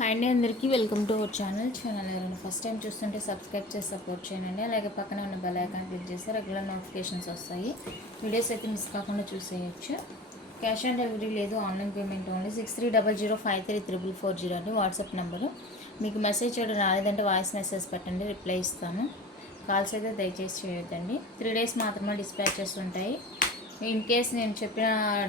Hi అండి, అందరికీ welcome to our channel. ఎవరైనా ఫస్ట్ టైం చూస్తుంటే సబ్స్క్రైబ్ చేసి సపోర్ట్ చేయండి. అలాగే పక్కన ఉన్న బెల్ ఐకాన్ క్లిక్ చేస్తే రెగ్యులర్ నోటిఫికేషన్స్ వస్తాయి. వీడియోస్ అయితే మిస్ కాకుండా చూసేయచ్చు. క్యాష్ ఆన్ డెలివరీ లేదు, ఆన్లైన్ పేమెంట్ ఓన్లీ. 6300533440 అండి వాట్సాప్ నెంబరు. మీకు మెసేజ్ చేయడం రాలేదంటే వాయిస్ మెసేజ్ పెట్టండి, రిప్లై ఇస్తాను. కాల్స్ అయితే దయచేసి చేయొద్దండి. 3 days మాత్రమే డిస్పాచెస్ ఉంటాయి. ఇన్ కేస్ నేను చెప్పిన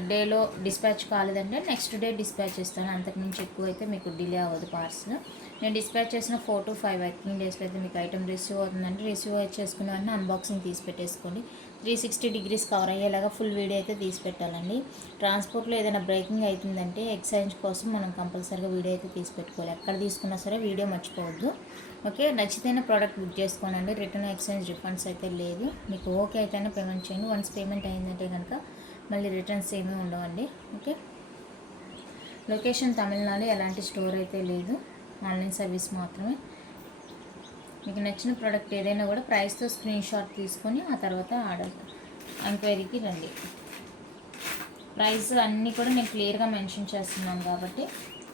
డేలో డిస్పాచ్ కాలేదంటే నెక్స్ట్ డే డిస్పాచ్ చేస్తాను. అంతకుమించి ఎక్కువ అయితే మీకు డిలే అవ్వదు పార్సల్. నేను డిస్పాచ్ చేసిన 4 to 5 వర్కింగ్ డేస్లో అయితే మీకు ఐటమ్ రిసీవ్ అవుతుందంటే రిసీవ్ చేసుకున్న వెంటనే అన్బాక్సింగ్ తీసి పెట్టేసుకోండి. 360 degrees కవర్ అయ్యేలాగా ఫుల్ వీడియో అయితే తీసి పెట్టాలండి. ట్రాన్స్పోర్ట్లో ఏదైనా బ్రేకింగ్ అవుతుందంటే ఎక్స్చేంజ్ కోసం మనం కంపల్సరీగా వీడియో అయితే తీసి పెట్టుకోవాలి. ఎక్కడ తీసుకున్నా సరే వీడియో మర్చిపోవద్దు. ఓకే, నచ్చితేనే ప్రోడక్ట్ బుక్ చేసుకోనండి. రిటర్న్ ఎక్స్చేంజ్ రిఫండ్స్ అయితే లేదు. మీకు ఓకే అయితేనే పేమెంట్ చేయండి. వన్స్ పేమెంట్ అయిందంటే కనుక మళ్ళీ రిటర్న్స్ ఏమీ ఉండవండి. ఓకే, లొకేషన్ తమిళనాడు, ఎలాంటి స్టోర్ అయితే లేదు, ఆన్లైన్ సర్వీస్ మాత్రమే. మీకు నచ్చిన ప్రోడక్ట్ ఏదైనా కూడా ప్రైస్తో స్క్రీన్ షాట్ తీసుకొని ఆ తర్వాత ఆర్డర్ ఎంక్వైరీకి రండి. ప్రైస్ అన్నీ కూడా నేను క్లియర్గా మెన్షన్ చేస్తున్నాను కాబట్టి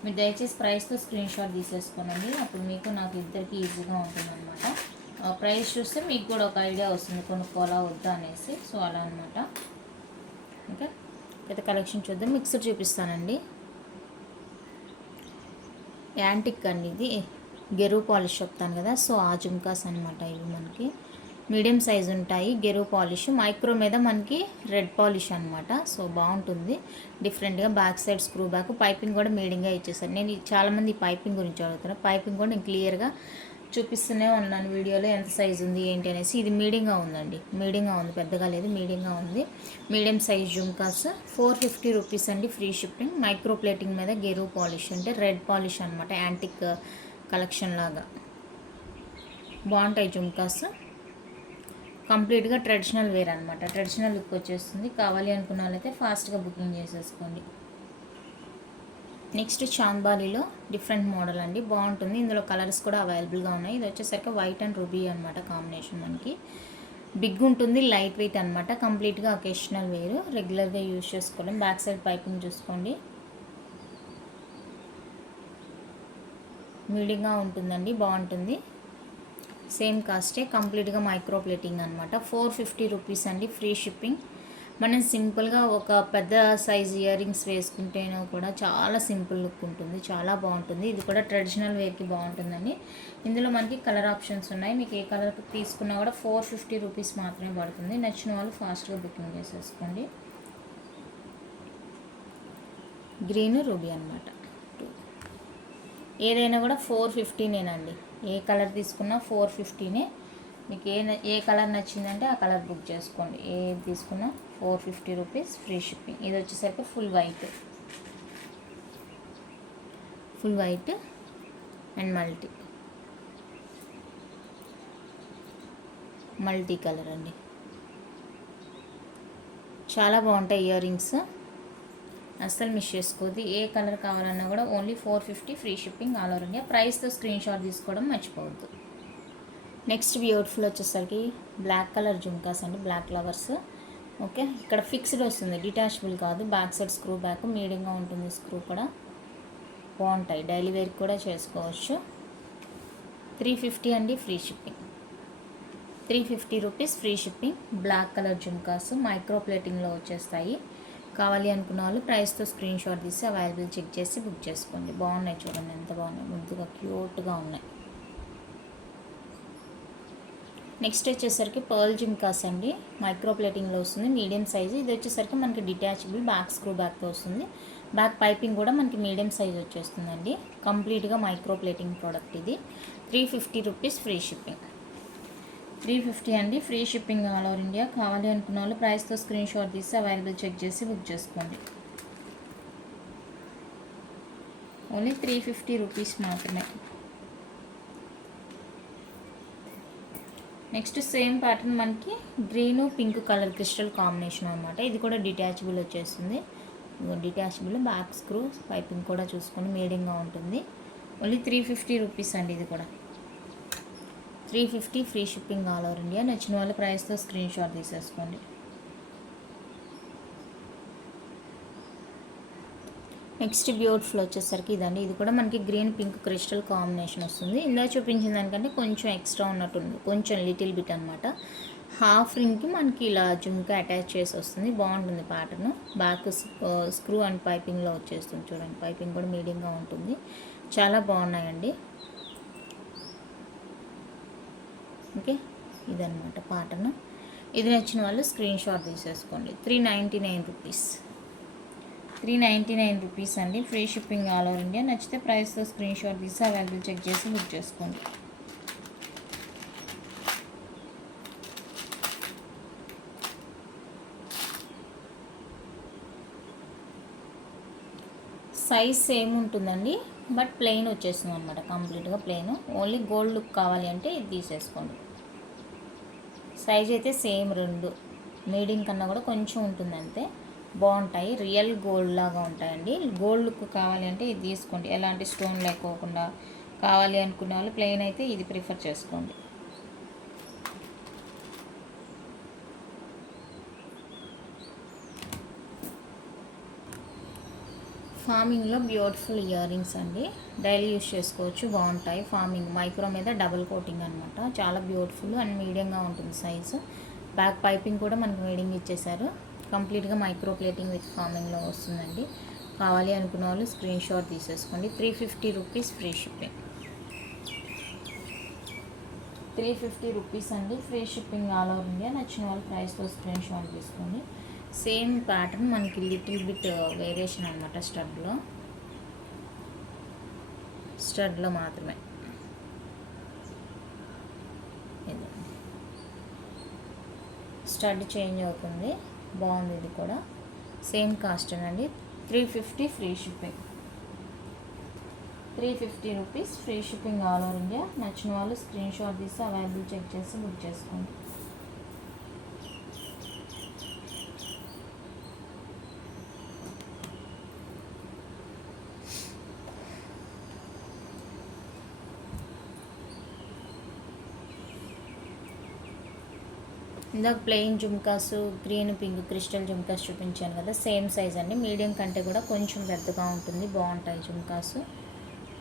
మీరు దయచేసి ప్రైస్తో స్క్రీన్ షాట్ తీసేసుకోనండి. అప్పుడు మీకు నాకు ఇద్దరికి ఈజీగా ఉంటుందన్నమాట. ప్రైస్ చూస్తే మీకు కూడా ఒక ఐడియా వస్తుంది కొనుక్కోవాలా వద్దా అనేసి. సో అలా అనమాట. ఓకే, అయితే కలెక్షన్ చూద్దాం. మిక్సర్ చూపిస్తానండి. యాంటిక్ అండి, ఇది గెరువు పాలిష్ చెప్తాను కదా. సో ఆ జుమ్కాస్ అనమాట ఇవి. మనకి మీడియం సైజు ఉంటాయి. గెరువు పాలిష్ మైక్రో మీద మనకి రెడ్ పాలిష్ అనమాట. సో బాగుంటుంది డిఫరెంట్గా. Back side screw back, piping కూడా మీడియంగా ఇచ్చేసాను. నేను చాలామంది ఈ పైపింగ్ గురించి అడుగుతున్నాను. పైపింగ్ కూడా నేను క్లియర్గా చూపిస్తూనే ఉన్నాను వీడియోలో ఎంత సైజు ఉంది ఏంటి అనేసి. ఇది మీడియంగా ఉందండి, మీడియంగా ఉంది, పెద్దగా లేదు, మీడియంగా ఉంది. మీడియం సైజ్ జుమ్కాస్ 450 రూపీస్ అండి, ఫ్రీ షిప్పింగ్. మైక్రో ప్లేటింగ్ మీద గెరువు పాలిష్ అంటే రెడ్ పాలిష్ అనమాట. యాంటిక్ కలెక్షన్ లాగా బాగుంటాయి జుమ్కాస్. కంప్లీట్గా ట్రెడిషనల్ వేర్ అనమాట. ట్రెడిషనల్ లుక్ వచ్చేస్తుంది. కావాలి అనుకున్న వాళ్ళైతే ఫాస్ట్గా బుకింగ్ చేసేసుకోండి. నెక్స్ట్ చాంబాలీలో డిఫరెంట్ మోడల్ అండి, బాగుంటుంది. ఇందులో కలర్స్ కూడా అవైలబుల్గా ఉన్నాయి. ఇది వచ్చేసరికి వైట్ అండ్ రూబీ అనమాట కాంబినేషన్. మనకి బిగ్ ఉంటుంది, లైట్ వెయిట్ అనమాట. కంప్లీట్గా ఒకేషనల్ వేరు, రెగ్యులర్గా యూజ్ చేసుకోలేం. బ్యాక్ సైడ్ పైపింగ్ చూసుకోండి, మీడియంగా ఉంటుందండి, బాగుంటుంది. సేమ్ కాస్టే, కంప్లీట్గా మైక్రో ప్లేటింగ్ అనమాట. 450 రూపీస్ అండి, ఫ్రీ షిప్పింగ్. మనం సింపుల్గా ఒక పెద్ద సైజ్ ఇయర్ రింగ్స్ వేసుకుంటేనో కూడా చాలా సింపుల్ లుక్ ఉంటుంది, చాలా బాగుంటుంది. ఇది కూడా ట్రెడిషనల్ వేర్కి బాగుంటుందండి. ఇందులో మనకి కలర్ ఆప్షన్స్ ఉన్నాయి. మీకు ఏ కలర్ తీసుకున్నా కూడా 450 రూపీస్ మాత్రమే పడుతుంది. నచ్చిన వాళ్ళు ఫాస్ట్గా బుకింగ్ చేసేసుకోండి. గ్రీన్ రూబీ అనమాట. ఏదైనా కూడా 450నేనండి. ఏ కలర్ తీసుకున్నా 450నే. మీకు ఏ కలర్ నచ్చిందంటే ఆ కలర్ బుక్ చేసుకోండి. ఏది తీసుకున్నా 450 రూపీస్, ఫ్రీ షిప్పింగ్. ఇది వచ్చేసరికి full white and multi colour అండి. చాలా బాగుంటాయి ఇయర్ రింగ్స్, అస్సలు మిస్ చేసుకోవద్దు. ఏ కలర్ కావాలన్నా కూడా only 450, free shipping all over India. ప్రైస్తో స్క్రీన్ షాట్ తీసుకోవడం మర్చిపోవద్దు. నెక్స్ట్ బ్యూటిఫుల్ వచ్చేసరికి బ్లాక్ కలర్ జుమ్కాస్ అండి, బ్లాక్ ఫ్లవర్స్. ఓకే, ఇక్కడ ఫిక్స్డ్ వస్తుంది, డిటాచబుల్ కాదు. బ్యాక్ సైడ్ స్క్రూ బ్యాక్, మీడియంగా ఉంటుంది స్క్రూ కూడా. బాగుంటాయి, డైలీ వేర్కి కూడా చేసుకోవచ్చు. 350 అండి, free shipping. 350 rupees, free shipping. Black colour jhumkas micro ప్లేటింగ్లో వచ్చేస్తాయి. కావాలి అనుకున్న వాళ్ళు ప్రైస్తో స్క్రీన్ షాట్ తీసి అవైలబుల్ చెక్ చేసి బుక్ చేసుకోండి. బాగున్నాయి, చూడండి ఎంత బాగున్నాయి, ముద్దుగా క్యూట్గా ఉన్నాయి. నెక్స్ట్ వచ్చేసరికి పర్ల్ జుమ్కాస్ అండి, మైక్రో ప్లేటింగ్లో వస్తుంది, మీడియం సైజు. ఇది వచ్చేసరికి మనకి డిటాచబుల్, బ్యాక్ స్క్రూ బ్యాక్తో వస్తుంది. బ్యాక్ పైపింగ్ కూడా మనకి మీడియం సైజ్ వచ్చేస్తుందండి. కంప్లీట్గా మైక్రో ప్లేటింగ్ ప్రోడక్ట్ ఇది. 350 రూపీస్, ఫ్రీ షిప్పింగ్. 350 అండి, free shipping all over India. కావాలి అనుకున్న వాళ్ళు ప్రైస్తో స్క్రీన్ షాట్ తీసి అవైలబుల్ చెక్ చేసి బుక్ చేసుకోండి. ఓన్లీ 350 రూపీస్ మాత్రమే. నెక్స్ట్ సేమ్ ప్యాటర్న్ మనకి green pink colour crystal combination అనమాట. ఇది కూడా డిటాచబుల్ వచ్చేస్తుంది. డిటాచబుల్, బ్యాక్ స్క్రూ పైపింగ్ కూడా చూసుకొని మీడియంగా ఉంటుంది. ఓన్లీ 350 రూపీస్ అండి. ఇది కూడా 350, free shipping all over India. నచ్చిన వాళ్ళ ప్రైస్తో స్క్రీన్ షాట్ తీసేసుకోండి. నెక్స్ట్ బ్యూటిఫుల్ వచ్చేసరికి ఇదండి. ఇది కూడా మనకి గ్రీన్ పింక్ క్రిస్టల్ కాంబినేషన్ వస్తుంది. ఇందా చూపించిన దానికంటే కొంచెం ఎక్స్ట్రా ఉన్నట్టుంది, కొంచెం లిటిల్ బిట్ అనమాట. హాఫ్ రింగ్కి మనకి ఇలా జుమ్కా అటాచ్ చేసి వస్తుంది. బాగుంటుంది ప్యాటర్న్. బ్యాక్ స్క్రూ అండ్ పైపింగ్లో వచ్చేస్తుంది చూడండి. పైపింగ్ కూడా మీడియంగా ఉంటుంది. చాలా బాగున్నాయండి. ఓకే, ఇదనమాట ప్యాటర్న్. ఇది నచ్చిన వాళ్ళు స్క్రీన్ షాట్ తీసేసుకోండి. 399 రూపీస్. 399 రూపీస్ అండి. Free shipping all over India. నచ్చితే ప్రైస్తో స్క్రీన్ షాట్ తీసి అవైలబుల్ చెక్ చేసి బుక్ చేసుకోండి. సైజ్ సేమ్ ఉంటుందండి, బట్ ప్లెయిన్ వచ్చేస్తుంది అనమాట. కంప్లీట్గా ప్లెయిన్. ఓన్లీ గోల్డ్ లుక్ కావాలి అంటే ఇది తీసేసుకోండి. సైజ్ అయితే సేమ్, రెండు మీడియం కన్నా కూడా కొంచెం ఉంటుంది అంతే. బాగుంటాయి, రియల్ గోల్డ్ లాగా ఉంటాయండి. గోల్డ్ లుక్ కావాలి అంటే ఇది తీసుకోండి. ఎలాంటి స్టోన్ లేకోకుండా కావాలి అనుకునే వాళ్ళు ప్లెయిన్ అయితే ఇది ప్రిఫర్ చేసుకోండి. ఫార్మింగ్లో బ్యూటిఫుల్ ఇయర్ రింగ్స్ అండి. డైలీ యూస్ చేసుకోవచ్చు, బాగుంటాయి. ఫార్మింగ్ మైక్రో మీద డబుల్ కోటింగ్ అనమాట. చాలా బ్యూటిఫుల్ అండ్ మీడియంగా ఉంటుంది సైజు. బ్యాక్ పైపింగ్ కూడా మనకు మీడియం ఇచ్చేసారు. కంప్లీట్గా మైక్రో ప్లేటింగ్ విత్ ఫార్మింగ్లో వస్తుందండి. కావాలి అనుకున్న వాళ్ళు స్క్రీన్ షాట్ తీసేసుకోండి. 350 రూపీస్ ఫ్రీ షిప్పింగ్. 350 రూపీస్ అండి. Free shipping all over India. నచ్చిన వాళ్ళు ప్రైస్తో స్క్రీన్ షాట్ తీసుకోండి. సేమ్ ప్యాటర్న్ మనకి లిటిల్ బిట్ వేరియేషన్ అనమాట. స్టడ్లో మాత్రమే. స్టడ్ చేంజ్ అవుతుంది. బాగుంది. ఇది కూడా సేమ్ కాస్ట్ అండి. 350 free shipping. 350 rupees free shipping all over India. నచ్చిన వాళ్ళు స్క్రీన్ షాట్ తీసి అవైలబుల్ చెక్ చేసి బుక్ చేసుకోండి. ఇందాక plain jhumkas, green pink crystal jhumkas చూపించాను కదా, సేమ్ సైజ్ అండి. మీడియం కంటే కూడా కొంచెం పెద్దగా ఉంటుంది. బాగుంటాయి జుమ్కాస్.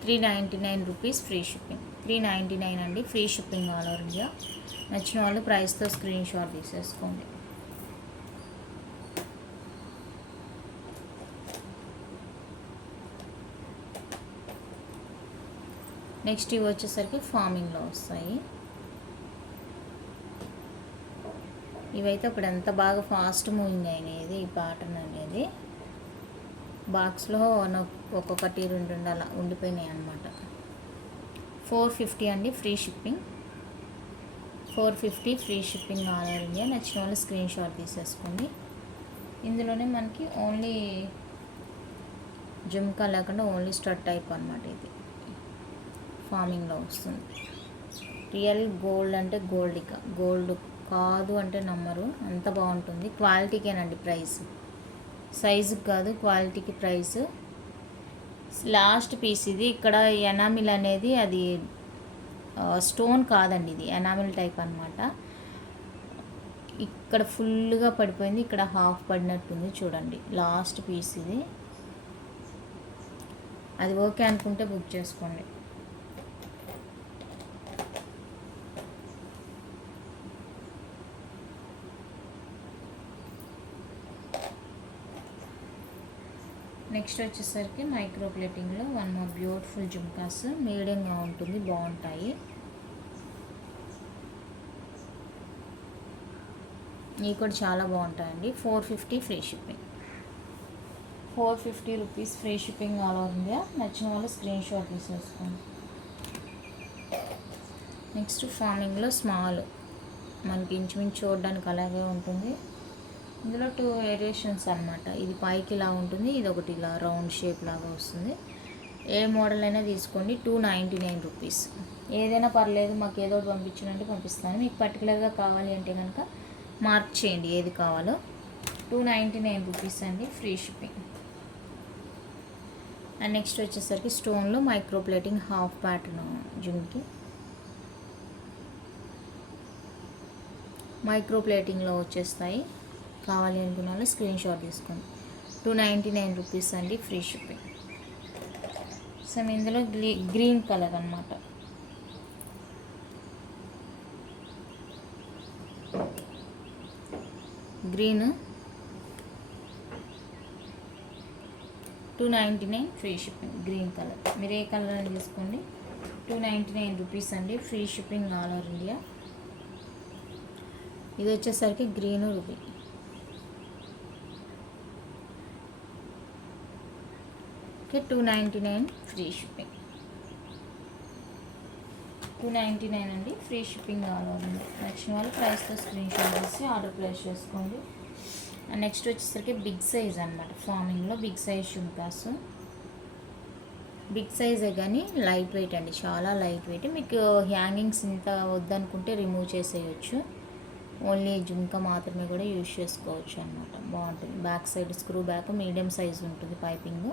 399 rupees free shipping. 399 అండి. Free shipping all over India. నచ్చిన వాళ్ళు ప్రైస్తో స్క్రీన్ షాట్ తీసేసుకోండి. నెక్స్ట్ ఇవి వచ్చేసరికి ఫార్మింగ్లో వస్తాయి. ఇవైతే ఇప్పుడు ఎంత బాగా ఫాస్ట్ మూవింగ్ అయినాయి. ఈ ప్యాటర్న్ అనేది బాక్స్లో ఒక్కొక్కటి రెండు అలా ఉండిపోయినాయి అన్నమాట. 450 అండి. Free shipping. 450 free shipping all over India. నచ్చిన వాళ్ళు స్క్రీన్ షాట్ తీసేసుకోండి. ఇందులోనే మనకి ఓన్లీ జుమ్కా లేకుండా ఓన్లీ స్టడ్ టైప్ అనమాట. ఇది ఫార్మింగ్లో వస్తుంది. రియల్ గోల్డ్ అంటే గోల్డ్, ఇక గోల్డ్ కాదు అంటే నమ్మరు, అంత బాగుంటుంది. క్వాలిటీకేనండి ప్రైస్, సైజుకి కాదు, క్వాలిటీకి ప్రైస్. లాస్ట్ పీస్ ఇది. ఇక్కడ ఎనామిల్ అనేది అది స్టోన్ కాదండి, ఇది ఎనామిల్ టైప్ అనమాట. ఇక్కడ ఫుల్గా పడిపోయింది, ఇక్కడ హాఫ్ పడినట్టుంది చూడండి. లాస్ట్ పీస్ ఇది. అది ఓకే అనుకుంటే బుక్ చేసుకోండి. నెక్స్ట్ వచ్చేసరికి మైక్రో ప్లేటింగ్లో వన్ మోర్ బ్యూటిఫుల్ జుమ్కాస్. మీడియంగా ఉంటుంది, బాగుంటాయి. ఇవి కూడా చాలా బాగుంటాయండి. 450 free shipping. 450 rupees free shipping all over India. నచ్చిన వాళ్ళు స్క్రీన్ షాట్ తీసేసుకోండి. నెక్స్ట్ ఫార్మింగ్లో స్మాల్, మనకి ఇంచుమించు చూడడానికి అలాగే ఉంటుంది. ఇందులో 2 వేరియేషన్స్ అనమాట. ఇది పైకి ఇలా ఉంటుంది, ఇది ఒకటి ఇలా రౌండ్ షేప్ లాగా వస్తుంది. ఏ మోడల్ అయినా తీసుకోండి. 299 రూపీస్. ఏదైనా పర్లేదు, మాకు ఏదో ఒకటి పంపించాలంటే పంపిస్తాను. మీకు పర్టికులర్గా కావాలి అంటే కనుక మార్క్ చేయండి ఏది కావాలో. 299 రూపీస్ అండి. Free shipping. అండ్ నెక్స్ట్ వచ్చేసరికి స్టోన్లో micro plating half pattern జుమ్కి. Micro ప్లేటింగ్లో వచ్చేస్తాయి. కావాలి అనుకున్న వాళ్ళు స్క్రీన్ షాట్ తీసుకోండి. 299 రూపీస్ అండి, ఫ్రీ షిప్పింగ్. సో ఇందులో గ్రీన్ కలర్ అనమాట. Green 299 free shipping. Green colour మీరు ఏ కలర్ అని తీసుకోండి. 299 రూపీస్ అండి, free shipping all over India. ఇది వచ్చేసరికి green ruby. Okay, 299 free shipping. 299 అండి, free shipping all over India. నచ్చిన వాళ్ళు ప్రైస్తో స్క్రీన్ షాట్ చేసి ఆర్డర్ ప్లేస్ చేసుకోండి. అండ్ నెక్స్ట్ వచ్చేసరికి బిగ్ సైజ్ అనమాట. ఫార్మింగ్లో బిగ్ సైజ్ జుంకాస్. బిగ్ సైజే కానీ లైట్ వెయిట్ అండి, చాలా లైట్ వెయిట్. మీకు హ్యాంగింగ్స్ ఇంత వద్దనుకుంటే రిమూవ్ చేసేయచ్చు. ఓన్లీ జుంకా మాత్రమే కూడా యూజ్ చేసుకోవచ్చు అనమాట. బాగుంటుంది. Back side screw back medium size ఉంటుంది పైపింగ్.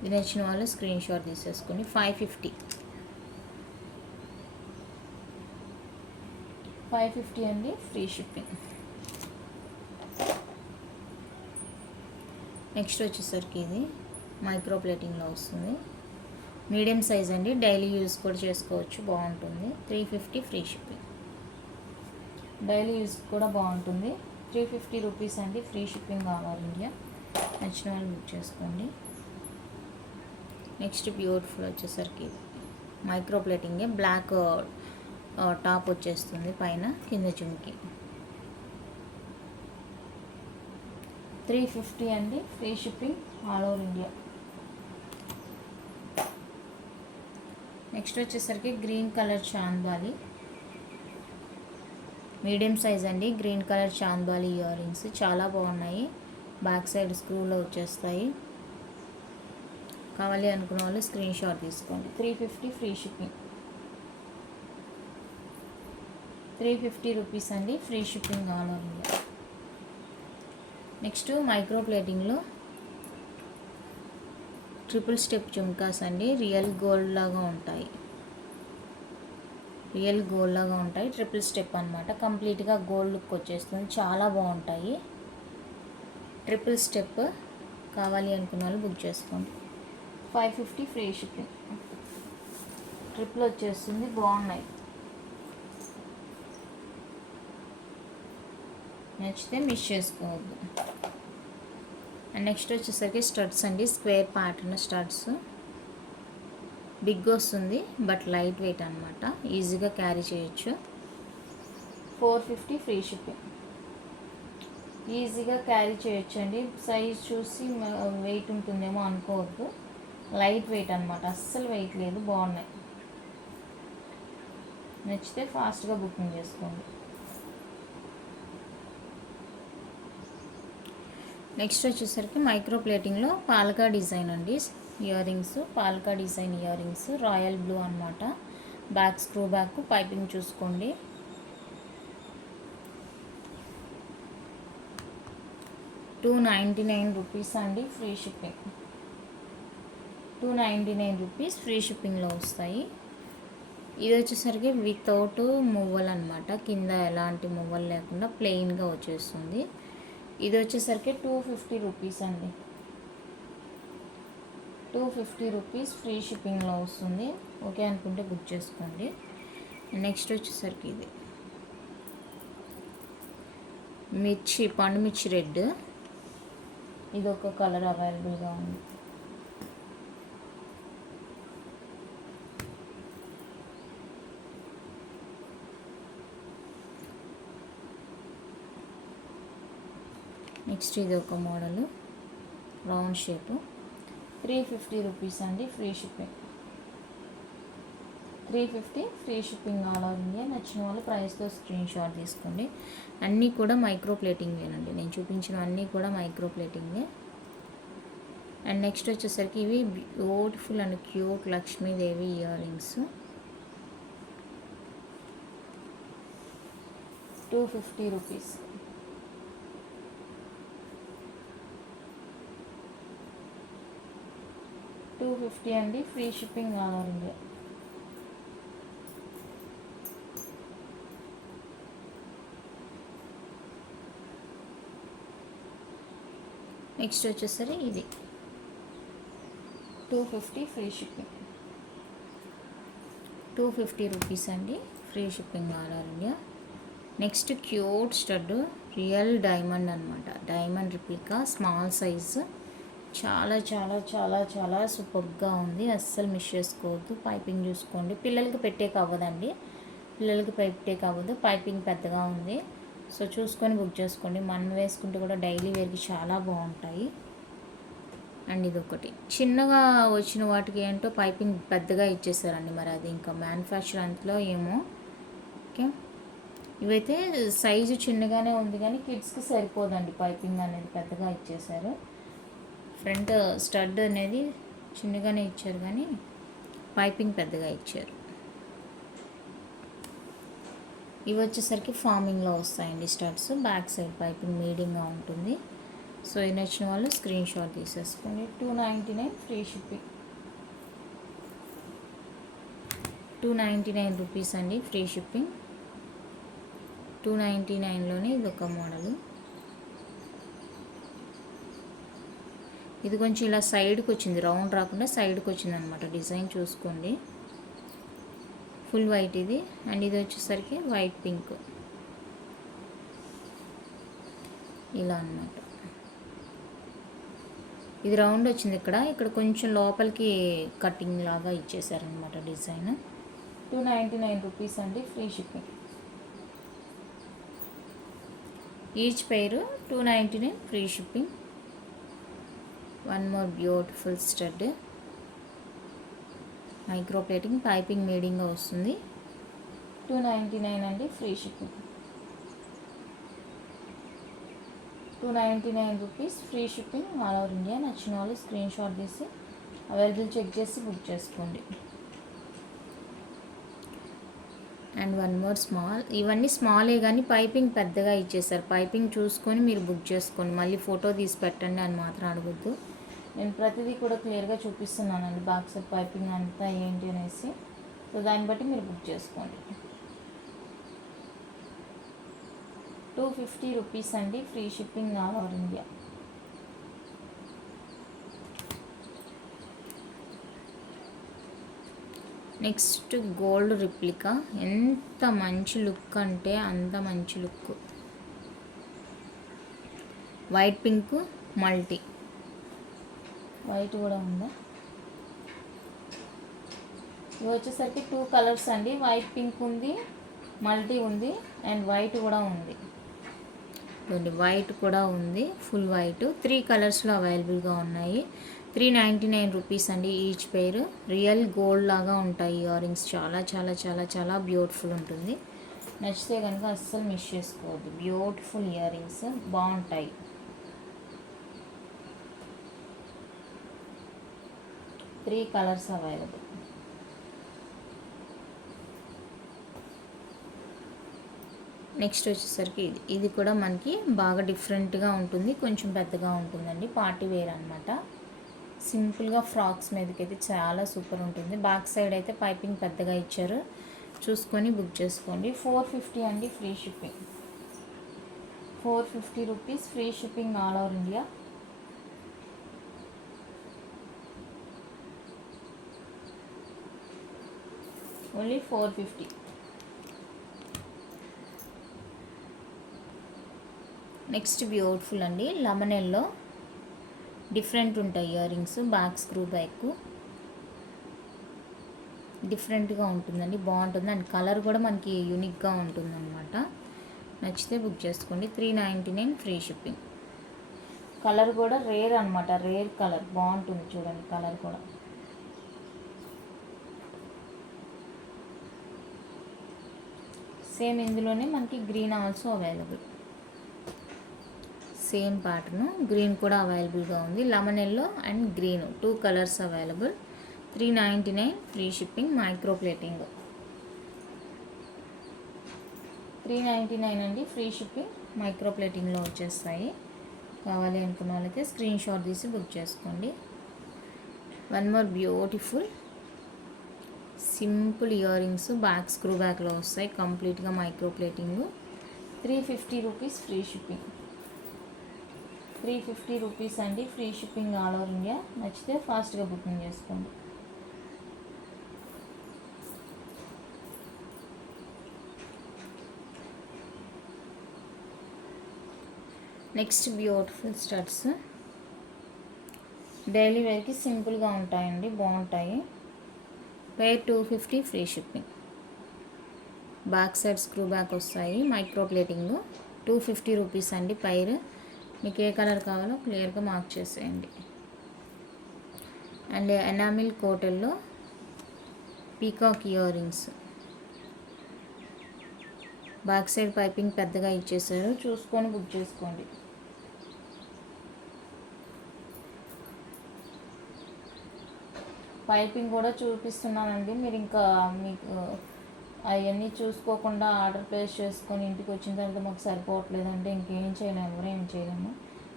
ఇది నచ్చిన వాళ్ళు స్క్రీన్ షాట్ తీసేసుకొని 550 అండి, ఫ్రీ షిప్పింగ్. నెక్స్ట్ వచ్చేసరికి ఇది మైక్రో ప్లేటింగ్లో వస్తుంది. మీడియం సైజ్ అండి, డైలీ యూజ్ కూడా చేసుకోవచ్చు, బాగుంటుంది. 350 ఫ్రీ షిప్పింగ్. డైలీ యూజ్ కూడా బాగుంటుంది. 350 రూపీస్ అండి, free shipping all over India. నచ్చిన వాళ్ళు బుక్ చేసుకోండి. నెక్స్ట్ బ్యూటిఫుల్ వచ్చేసరికి మైక్రో ప్లేటింగే. బ్లాక్ టాప్ వచ్చేస్తుంది పైన, కింద చుమ్కి. 350 అండి, free shipping all over India. Next వచ్చేసరికి green colour chandbali. Medium size అండి, green colour chandbali earrings చాలా బాగున్నాయి. బ్యాక్ సైడ్ స్క్రూలో వచ్చేస్తాయి. కావాలి అనుకున్న వాళ్ళు స్క్రీన్ షాట్ తీసుకోండి. 350 ఫ్రీ షిప్పింగ్. 350 రూపీస్ అండి, free shipping all over India. Next micro ప్లేటింగ్లో ట్రిపుల్ స్టెప్ జుమ్కాస్ అండి. రియల్ గోల్డ్ లాగా ఉంటాయి. ట్రిపుల్ స్టెప్ అనమాట. కంప్లీట్గా గోల్డ్ లుక్ వచ్చేస్తుంది, చాలా బాగుంటాయి. ట్రిపుల్ స్టెప్ కావాలి అనుకున్న వాళ్ళు బుక్ చేసుకోండి. 550 ఫ్రీ షిప్పింగ్. ట్రిపుల్ వచ్చేస్తుంది, బాగున్నాయి. నచ్చితే మిస్ చేసుకోవద్దు. అండ్ నెక్స్ట్ వచ్చేసరికి స్టడ్స్ అండి. Square pattern studs. బిగ్ వస్తుంది బట్ లైట్ వెయిట్ అనమాట, ఈజీగా క్యారీ చేయొచ్చు. 450 ఫ్రీ షిప్పింగ్. ఈజీగా క్యారీ చేయొచ్చు అండి. సైజ్ చూసి వెయిట్ ఉంటుందేమో అనుకోవద్దు, లైట్ వెయిట్ అనమాట, అస్సలు వెయిట్ లేదు, బాగున్నాయి. నచ్చితే ఫాస్ట్గా బుకింగ్ చేసుకోండి. నెక్స్ట్ వచ్చేసరికి మైక్రో ప్లేటింగ్లో పాలకా డిజైన్ అండి. Earrings, palaka design earrings, royal blue అనమాట. బ్యాక్ స్క్రూ బ్యాక్, పైపింగ్ చూసుకోండి. ₹299 అండి, ఫ్రీ షిప్పింగ్. 299 రూపీస్ ఫ్రీ షిప్పింగ్లో వస్తాయి. ఇది వచ్చేసరికి వితౌట్ మువ్వలు అనమాట, కింద ఎలాంటి మువ్వలు లేకుండా ప్లెయిన్గా వచ్చేస్తుంది. ఇది వచ్చేసరికి 250 రూపీస్ అండి. 250 రూపీస్ ఫ్రీ షిప్పింగ్లో వస్తుంది. ఓకే అనుకుంటే బుక్ చేసుకోండి. నెక్స్ట్ వచ్చేసరికి ఇది మిర్చి, పండు మిర్చి రెడ్. ఇది ఒక కలర్ అవైలబుల్గా ఉంది. నెక్స్ట్ ఇది ఒక మోడలు, రౌండ్ షేపు. 350 రూపీస్ అండి, free shipping. 350 free shipping all over India. నచ్చిన వాళ్ళు ప్రైస్తో స్క్రీన్ షాట్ తీసుకోండి. అన్నీ కూడా మైక్రో ప్లేటింగేనండి, నేను చూపించిన అన్నీ కూడా మైక్రో ప్లేటింగే. అండ్ నెక్స్ట్ వచ్చేసరికి ఇవి beautiful and cute Lakshmidevi earrings. 250 rupees. 250 అండి, free shipping all over India. Next వచ్చేసరి ఇది 250 ఫ్రీ షిప్పింగ్, 250 రూపీస్ అండి, free shipping all over India. Next cute stud, real diamond అనమాట, డైమండ్ రిప్లికా, స్మాల్ సైజు, చాలా చాలా చాలా చాలా సూపర్గా ఉంది, అస్సలు మిస్ చేసుకోవద్దు. పైపింగ్ చూసుకోండి, పిల్లలకి పెట్టే అవ్వదండి, పిల్లలకి పెట్టే అవ్వదు, పైపింగ్ పెద్దగా ఉంది. సో చూసుకొని బుక్ చేసుకోండి, మనం వేసుకుంటే కూడా డైలీ వేర్కి చాలా బాగుంటాయి. అండ్ ఇది ఒకటి చిన్నగా వచ్చిన వాటికి ఏంటో పైపింగ్ పెద్దగా ఇచ్చేసారండి, మరి అది ఇంకా మ్యానుఫ్యాక్చర్ అంతలో ఏమో. ఓకే, ఇవైతే సైజు చిన్నగానే ఉంది కానీ కిడ్స్కి సరిపోదండి, పైపింగ్ అనేది పెద్దగా ఇచ్చేసారు. ఫ్రంట్ స్టడ్ అనేది చిన్నగానే ఇచ్చారు కానీ పైపింగ్ పెద్దగా ఇచ్చారు. ఇవి వచ్చేసరికి ఫార్మింగ్లో వస్తాయండి స్టడ్స్, బ్యాక్ సైడ్ పైపింగ్ మీడియంగా ఉంటుంది. సో ఇది నచ్చిన వాళ్ళు స్క్రీన్ షాట్ తీసేసుకోండి. 299 ఫ్రీ షిప్పింగ్, 299 రూపీస్ అండి, ఫ్రీ షిప్పింగ్. 299లోనే ఇది ఒక మోడలు. ఇది కొంచెం ఇలా సైడ్కి వచ్చింది, రౌండ్ రాకుండా సైడ్కి వచ్చింది అనమాట, డిజైన్ చూసుకోండి. ఫుల్ వైట్ ఇది. అండ్ ఇది వచ్చేసరికి వైట్ పింక్ ఇలా అన్నమాట. ఇది రౌండ్ వచ్చింది, ఇక్కడ కొంచెం లోపలికి కటింగ్ లాగా ఇచ్చేసారనమాట డిజైన్. 299 రూపీస్ అండి, ఫ్రీ షిప్పింగ్. ఈచ్ పేరు 299 free shipping. One more beautiful stud, micro plating, piping మీడియంగా వస్తుంది. 299 అండి, free shipping. 299 rupees, free shipping all over India. నచ్చిన వాళ్ళు స్క్రీన్ షాట్ తీసి అవైలబుల్ చెక్ చేసి బుక్ చేసుకోండి. అండ్ వన్ మోర్ స్మాల్, ఇవన్నీ స్మాలే కానీ పైపింగ్ పెద్దగా ఇచ్చేసారు, పైపింగ్ చూసుకొని మీరు బుక్ చేసుకోండి, మళ్ళీ ఫోటో తీసి పెట్టండి అని మాత్రం అడగద్దు. నేను ప్రతిదీ కూడా క్లియర్గా చూపిస్తున్నానండి, బాక్స్ పైపింగ్ అంతా ఏంటి అనేసి. సో దాన్ని బట్టి మీరు బుక్ చేసుకోండి. 250 రూపీస్ అండి, free shipping all over India. Next gold replica, ఎంత మంచి లుక్ అంటే అంత మంచి look, white pink multi, white కూడా ఉందా. ఇవి వచ్చేసరికి 2 కలర్స్ అండి, వైట్ పింక్ ఉంది, మల్టీ ఉంది, అండ్ వైట్ కూడా ఉంది. వైట్ కూడా ఉంది, ఫుల్ వైట్, 3 కలర్స్లో అవైలబుల్గా ఉన్నాయి. 399 రూపీస్ అండి ఈచ్ పేరు. రియల్ గోల్డ్ లాగా ఉంటాయి ఇయర్ రింగ్స్, చాలా చాలా చాలా చాలా బ్యూటిఫుల్ ఉంటుంది. నచ్చితే కనుక అస్సలు మిస్ చేసుకోవద్దు, బ్యూటిఫుల్ ఇయర్ రింగ్స్ బాగుంటాయి. 3 కలర్స్ అవైలబుల్. నెక్స్ట్ వచ్చేసరికి ఇది కూడా మనకి బాగా డిఫరెంట్గా ఉంటుంది, కొంచెం పెద్దగా ఉంటుందండి, పార్టీ వేర్ అనమాట. సింపుల్గా ఫ్రాక్స్ మీదకైతే చాలా సూపర్ ఉంటుంది. బ్యాక్ సైడ్ అయితే పైపింగ్ పెద్దగా ఇచ్చారు, చూసుకొని బుక్ చేసుకోండి. 450 అండి, free shipping. 450 rupees, free shipping all over India. Only 450. Next beautiful అండి, లెమన్ ఎల్లో, డిఫరెంట్ ఉంటాయి ear rings, back screw back, డిఫరెంట్గా ఉంటుందండి, బాగుంటుంది. అండ్ కలర్ కూడా మనకి యూనిక్గా ఉంటుంది అనమాట. నచ్చితే బుక్ చేసుకోండి. 399 ఫ్రీ షిప్పింగ్. కలర్ కూడా రేర్ అనమాట, రేర్ కలర్, బాగుంటుంది చూడండి కలర్ కూడా. సేమ్ ఇందులోనే మనకి green also available, same pattern, green కూడా అవైలబుల్గా ఉంది. Lemon yellow and green 2 colours available. 399 free shipping, micro plating. 399 అండి, ఫ్రీ షిప్పింగ్, మైక్రో ప్లేటింగ్లో వచ్చేస్తాయి. కావాలి అనుకున్న వాళ్ళైతే స్క్రీన్ షాట్ తీసి బుక్ చేసుకోండి. One more beautiful simple earrings, back screw బ్యాక్లో వస్తాయి, కంప్లీట్గా micro plating. 350 rupees, free shipping. 350 rupees అండి. Free shipping all over India. నచ్చితే ఫాస్ట్గా బుకింగ్ చేసుకోండి. నెక్స్ట్ బ్యూటిఫుల్ స్టడ్స్, డైలీ వేర్కి సింపుల్గా ఉంటాయండి, బాగుంటాయి. Pair 250 free shipping. Back side screw back వస్తాయి, మైక్రో ప్లేటింగ్. 250 రూపీస్ అండి పైర్. మీకు ఏ కలర్ కావాలో క్లియర్గా మార్క్ చేసేయండి. అండ్ ఎనామిల్ కోటల్లో peacock earrings. Back side piping పెద్దగా ఇచ్చేసారు, చూసుకొని బుక్ చేసుకోండి. పైపింగ్ కూడా చూపిస్తున్నానండి, మీరు ఇంకా మీకు అవన్నీ చూసుకోకుండా ఆర్డర్ ప్లేస్ చేసుకొని ఇంటికి వచ్చిన తర్వాత మాకు సరిపోవట్లేదంటే ఇంకేం చేయలేము, ఎవరేం చేయలేము.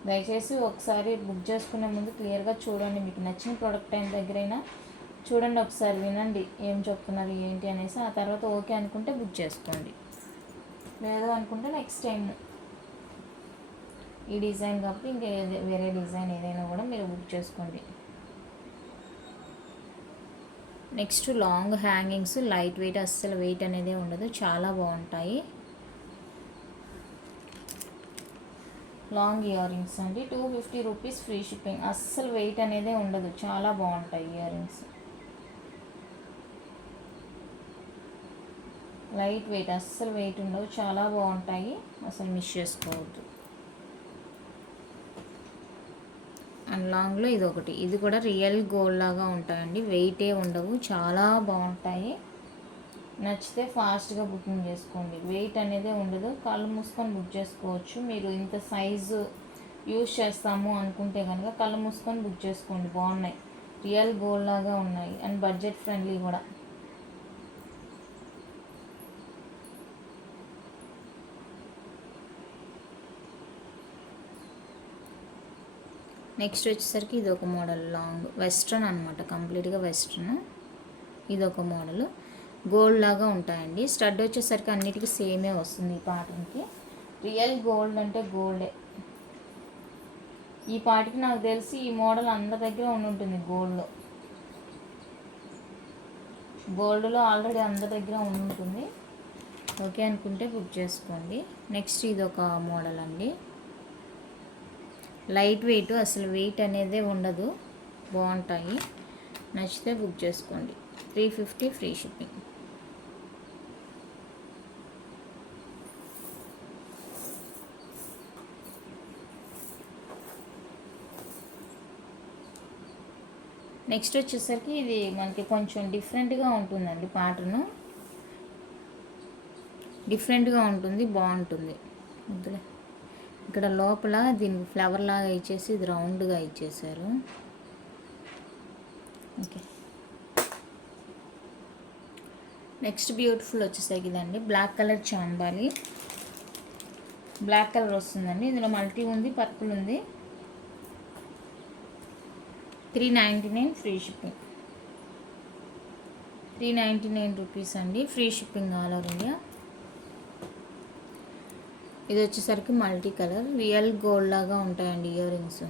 దయచేసి ఒకసారి బుక్ చేసుకునే ముందు క్లియర్గా చూడండి. మీకు నచ్చిన ప్రోడక్ట్ అయిన దగ్గరైనా చూడండి, ఒకసారి వినండి ఏం చెప్తున్నారు ఏంటి అనేసి. ఆ తర్వాత ఓకే అనుకుంటే బుక్ చేసుకోండి, లేదు అనుకుంటే నెక్స్ట్ టైం ఈ డిజైన్ కాబట్టి ఇంకా వేరే డిజైన్ ఏదైనా కూడా మీరు బుక్ చేసుకోండి. Next long hangings, light weight, అస్సలు వెయిట్ అనేది ఉండదు, చాలా బాగుంటాయి. లాంగ్ ఇయర్ రింగ్స్ అండి. 250 రూపీస్ ఫ్రీ షిప్పింగ్. అస్సలు వెయిట్ అనేది ఉండదు, చాలా బాగుంటాయి ఇయర్ రింగ్స్. లైట్ వెయిట్, అస్సలు వెయిట్ ఉండవు, చాలా బాగుంటాయి, అసలు మిస్ చేసుకోవద్దు. అండ్ లాంగ్లో ఇది ఒకటి, ఇది కూడా రియల్ గోల్డ్ లాగా ఉంటాయండి, వెయిటే ఉండవు, చాలా బాగుంటాయి. నచ్చితే ఫాస్ట్గా బుకింగ్ చేసుకోండి. వెయిట్ అనేది ఉండదు, కళ్ళు మూసుకొని బుక్ చేసుకోవచ్చు. మీరు ఇంత సైజు యూజ్ చేస్తాము అనుకుంటే కనుక కళ్ళు మూసుకొని బుక్ చేసుకోండి, బాగున్నాయి, రియల్ గోల్డ్ లాగా ఉన్నాయి. అండ్ బడ్జెట్ ఫ్రెండ్లీ కూడా. నెక్స్ట్ వచ్చేసరికి ఇది ఒక మోడల్, లాంగ్ వెస్ట్రన్ అనమాట, కంప్లీట్గా వెస్ట్రన్. ఇది ఒక మోడల్, గోల్డ్ లాగా ఉంటాయండి. స్టడ్ వచ్చేసరికి అన్నిటికీ సేమే వస్తుంది ఈ ప్యాటర్న్కి. రియల్ గోల్డ్ అంటే గోల్డే. ఈ పాటికి నాకు తెలిసి ఈ మోడల్ అందరి దగ్గర ఉంటుంది గోల్డ్లో. గోల్డ్లో ఆల్రెడీ అందరి దగ్గర ఉంటుంది. ఓకే అనుకుంటే బుక్ చేసుకోండి. నెక్స్ట్ ఇది ఒక మోడల్ అండి, లైట్ వెయిట్, అసలు వెయిట్ అనేది ఉండదు, బాగుంటాయి. నచ్చితే బుక్ చేసుకోండి. 350 ఫ్రీ షిప్పింగ్. నెక్స్ట్ వచ్చేసరికి ఇది మనకి కొంచెం డిఫరెంట్గా ఉంటుందండి, ప్యాటర్ను డిఫరెంట్గా ఉంటుంది, బాగుంటుంది. ఇక్కడ లోపల దీనికి ఫ్లవర్ లాగా ఇచ్చేసి ఇది రౌండ్గా ఇచ్చేసారు. ఓకే, నెక్స్ట్ బ్యూటిఫుల్ వచ్చేసరికి ఇదండి, బ్లాక్ కలర్ చాంబాలి. బ్లాక్ కలర్ వస్తుందండి, ఇందులో మల్టీ ఉంది, పర్పుల్ ఉంది. 399 ఫ్రీ షిప్పింగ్. 399 రూపీస్ అండి, free shipping all over India. ఇది వచ్చేసరికి మల్టీ కలర్, రియల్ గోల్డ్ లాగా ఉంటాయండి ఇయర్ రింగ్స్.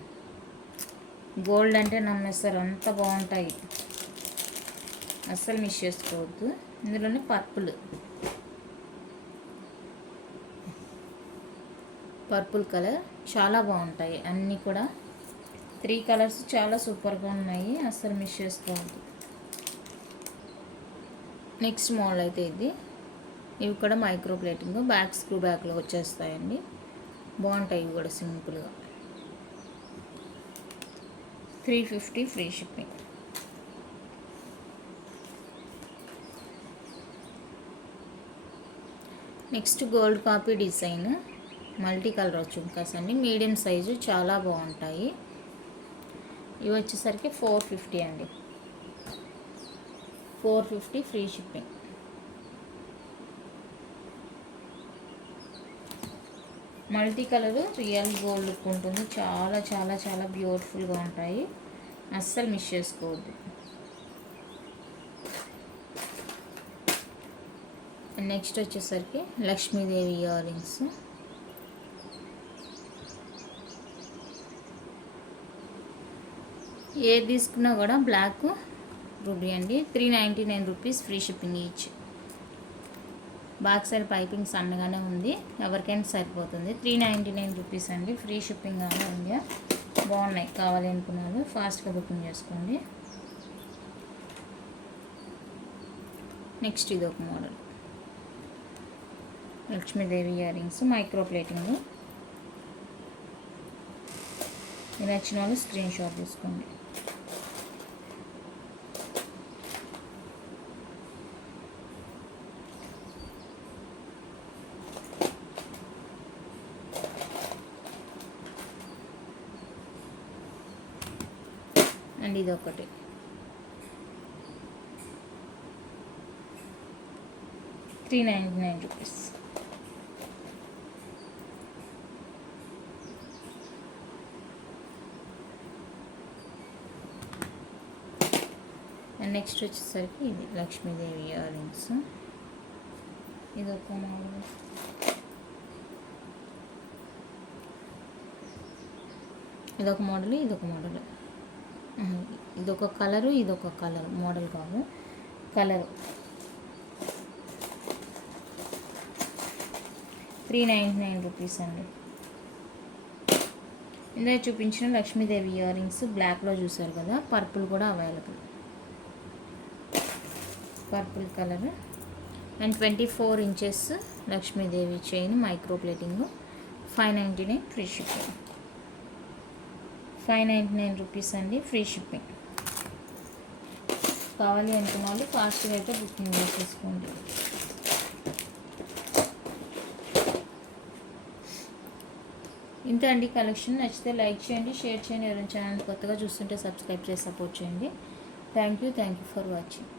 గోల్డ్ అంటే నమ్మేస్తారు, అంత బాగుంటాయి, అస్సలు మిస్ చేసుకోవద్దు. ఇందులోనే పర్పుల్ కలర్, చాలా బాగుంటాయి అన్నీ కూడా. 3 కలర్స్ చాలా సూపర్గా ఉన్నాయి, అస్సలు మిస్ చేసుకోవద్దు. నెక్స్ట్ మోడల్ అయితే ఇది, ఇవి కూడా మైక్రో ప్లేటింగ్, బ్యాక్ స్క్రూ బ్యాక్లో వచ్చేస్తాయండి, బాగుంటాయి ఇవి కూడా సింపుల్గా. 350 free shipping. Next gold copy design, multi colour చుమ్కాస్ అండి, మీడియం సైజు, చాలా బాగుంటాయి. ఇవి వచ్చేసరికి 450 అండి, 450 free shipping. Multi colour real gold look ఉంటుంది, చాలా చాలా చాలా బ్యూటిఫుల్గా ఉంటాయి, అస్సలు మిస్ చేసుకోవద్దు. నెక్స్ట్ వచ్చేసరికి లక్ష్మీదేవి ఇయర్ రింగ్స్, ఏది తీసుకున్నా కూడా బ్లాక్ రూబీ అండి. 399 rupees, free shipping each. Back side piping సన్నగానే ఉంది, ఎవరికైనా సరిపోతుంది. 399 రూపీస్ అండి, ఫ్రీ షిప్పింగ్ ఆల్ ఇండియా. బాగున్నాయి, కావాలి అనుకున్నాను ఫాస్ట్గా బుకింగ్ చేసుకోండి. నెక్స్ట్ ఇది ఒక model, Lakshmidevi ear rings, micro plating. ఇది నచ్చిన వాళ్ళు స్క్రీన్ షాట్ తీసుకోండి. అండ్ ఇది ఒకటి $399 రూపీస్. అండ్ నెక్స్ట్ వచ్చేసరికి ఇది లక్ష్మీదేవి ఇయర్ రింగ్స్. ఇది ఒక మోడల్, ఇదొక మోడల్, ఇదొక మోడల్. ఇదొక కలరు, ఇదొక కలర్, మోడల్ కాదు కలరు. 399 రూపీస్ అండి. ఇందాక చూపించిన లక్ష్మీదేవి ఇయర్ రింగ్స్ బ్లాక్లో చూసారు కదా, పర్పుల్ కూడా available, purple colour. And 24 inches Lakshmidevi chain, micro plating, 599 free shipping. 599 rupees అండి, ఫ్రీ షిప్పింగ్. కావాలి అనుకున్న వాళ్ళు ఫాస్ట్గా అయితే బుకింగ్ చేసేసుకోండి. ఇంతే అండి కలెక్షన్. నచ్చితే లైక్ చేయండి, షేర్ చేయండి. ఎవరైనా ఛానల్ కొత్తగా చూస్తుంటే సబ్స్క్రైబ్ చేసి సపోర్ట్ చేయండి. Thank you for watching.